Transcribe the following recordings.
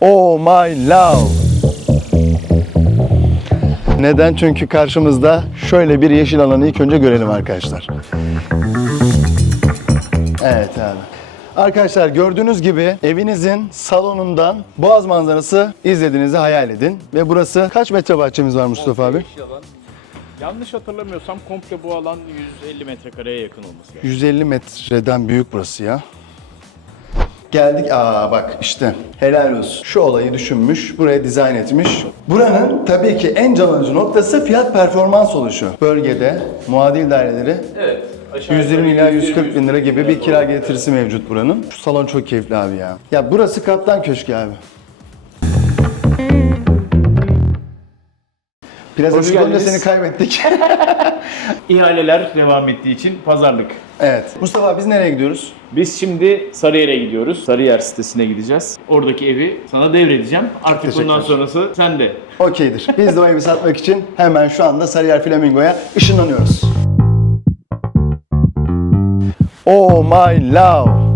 Oh my love. Neden? Çünkü karşımızda şöyle bir yeşil alanı ilk önce görelim arkadaşlar. Evet abi. Arkadaşlar gördüğünüz gibi evinizin salonundan boğaz manzarası izlediğinizi hayal edin. Ve burası kaç metre bahçemiz var Mustafa abi? Yeşil alan. Yanlış hatırlamıyorsam komple bu alan 150 metrekareye yakın olması lazım. 150 metreden büyük burası ya. Geldik. Aa bak işte helal olsun. Şu olayı düşünmüş, buraya dizayn etmiş. Buranın tabii ki en can alıcı noktası fiyat performans oluşu. Bölgede muadil daireleri Evet. aşağı 120 yukarı ila 140 bin lira gibi bir kira getirisi mevcut buranın. Şu salon çok keyifli abi ya. Ya burası Kaptan Köşkü abi. Plaza Hoş Sigon'da geldiniz. seni kaybettik. İhaleler devam ettiği için pazarlık. evet. Mustafa biz nereye gidiyoruz? Biz şimdi Sarıyer'e gidiyoruz. Sarıyer sitesine gideceğiz. Oradaki evi sana devredeceğim. Artık bundan sonrası sende. Okeydir. Biz de o evi satmak için hemen şu anda Sarıyer Flamingo'ya ışınlanıyoruz. Oh my love.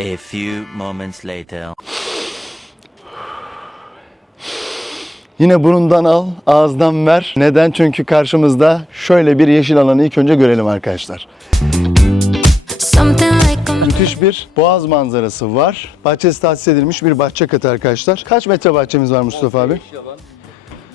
A few moments later. Yine burundan al, ağızdan ver. Neden? Çünkü karşımızda şöyle bir yeşil alanı ilk önce görelim arkadaşlar. Müthiş bir boğaz manzarası var. Bahçesi tahsis edilmiş bir bahçe katı arkadaşlar. Kaç metre bahçemiz var Mustafa abi?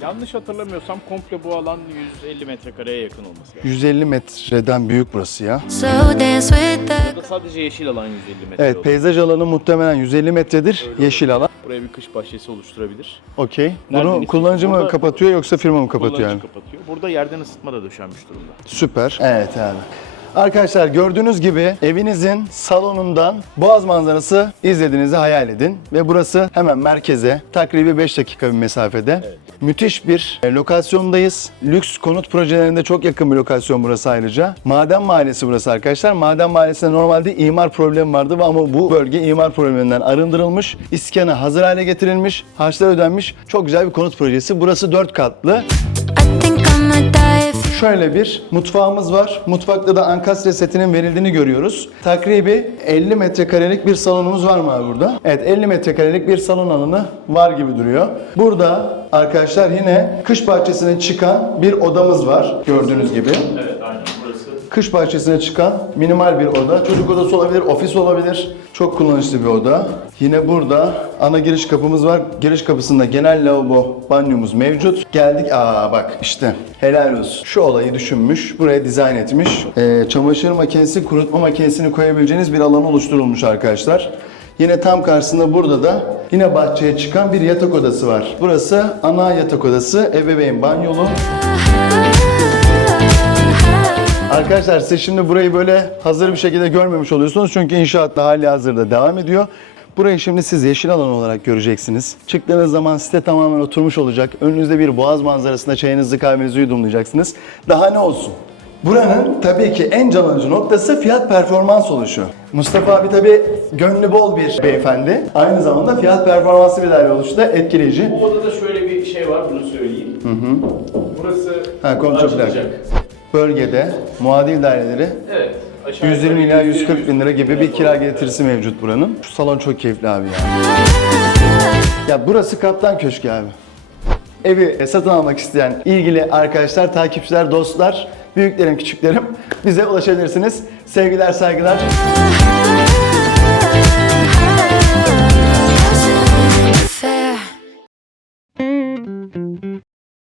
Yanlış hatırlamıyorsam komple bu alan 150 metrekareye yakın olması lazım. 150 metreden büyük burası ya. so dance with the Burada sadece yeşil alan 150 metre Evet, oldu. peyzaj alanı muhtemelen 150 metredir. Yeşil alan. Buraya bir kış bahçesi oluşturabilir. Okey. Nereden Bunu kullanıcı mı Burada- kapatıyor yoksa firma mı kapatıyor Kullanıcı yani? kapatıyor. Burada yerden ısıtma da döşenmiş durumda. Süper. Evet abi. Arkadaşlar gördüğünüz gibi evinizin salonundan boğaz manzarası izlediğinizi hayal edin. Ve burası hemen merkeze takribi 5 dakika bir mesafede. Müthiş bir e, lokasyondayız. Lüks konut projelerinde çok yakın bir lokasyon burası ayrıca. Maden Mahallesi burası arkadaşlar. Maden Mahallesi'nde normalde imar problemi vardı ama bu bölge imar probleminden arındırılmış. İskana hazır hale getirilmiş. Harçlar ödenmiş. Çok güzel bir konut projesi. Burası 4 katlı. I think if Şöyle bir mutfağımız var. Mutfakta da ankastre setinin verildiğini görüyoruz. Takribi 50 metrekarelik bir salonumuz var mı abi burada? Evet 50 metrekarelik bir salon alanı var gibi duruyor. Burada arkadaşlar yine kış bahçesine çıkan bir odamız var gördüğünüz gibi. Evet. Kış bahçesine çıkan minimal bir oda. Çocuk odası olabilir, ofis olabilir. Çok kullanışlı bir oda. Yine burada ana giriş kapımız var. Giriş kapısında genel lavabo, banyomuz mevcut. Geldik. Aa bak işte helal olsun. Şu olayı düşünmüş, buraya dizayn etmiş. Ee, çamaşır makinesi, kurutma makinesini koyabileceğiniz bir alan oluşturulmuş arkadaşlar. Yine tam karşısında burada da yine bahçeye çıkan bir yatak odası var. Burası ana yatak odası, ebeveyn banyolu. Arkadaşlar siz şimdi burayı böyle hazır bir şekilde görmemiş oluyorsunuz çünkü inşaat da hali hazırda devam ediyor. Burayı şimdi siz yeşil alan olarak göreceksiniz. Çıktığınız zaman site tamamen oturmuş olacak. Önünüzde bir boğaz manzarasında çayınızı kahvenizi yudumlayacaksınız. Daha ne olsun? Buranın tabii ki en can alıcı noktası fiyat performans oluşu. Mustafa abi tabii gönlü bol bir beyefendi. Aynı zamanda fiyat performansı bir değerli oluşu da etkileyici. Bu odada şöyle bir şey var bunu söyleyeyim. Burası Ha, kontrol plak. açılacak. Bölgede muadil daireleri Evet. aşağı 120 yukarı ila 140 bin lira gibi bir kira oldu. getirisi mevcut buranın. Şu salon çok keyifli abi ya. Ya burası Kaptan Köşkü abi. Evi satın almak isteyen ilgili arkadaşlar, takipçiler, dostlar, büyüklerim, küçüklerim bize ulaşabilirsiniz. Sevgiler, saygılar.